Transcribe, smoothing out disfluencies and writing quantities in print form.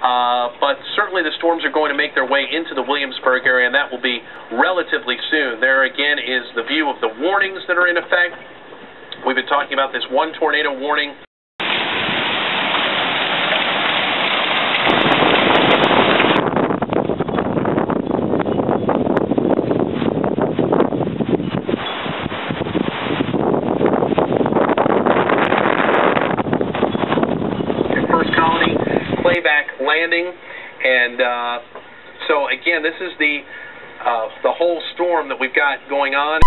but certainly the storms are going to make their way into the Williamsburg area, and that will be relatively soon. There again is the view of the warnings that are in effect. We've been talking about this one tornado warning. Playback landing, and so again, this is the whole storm that we've got going on.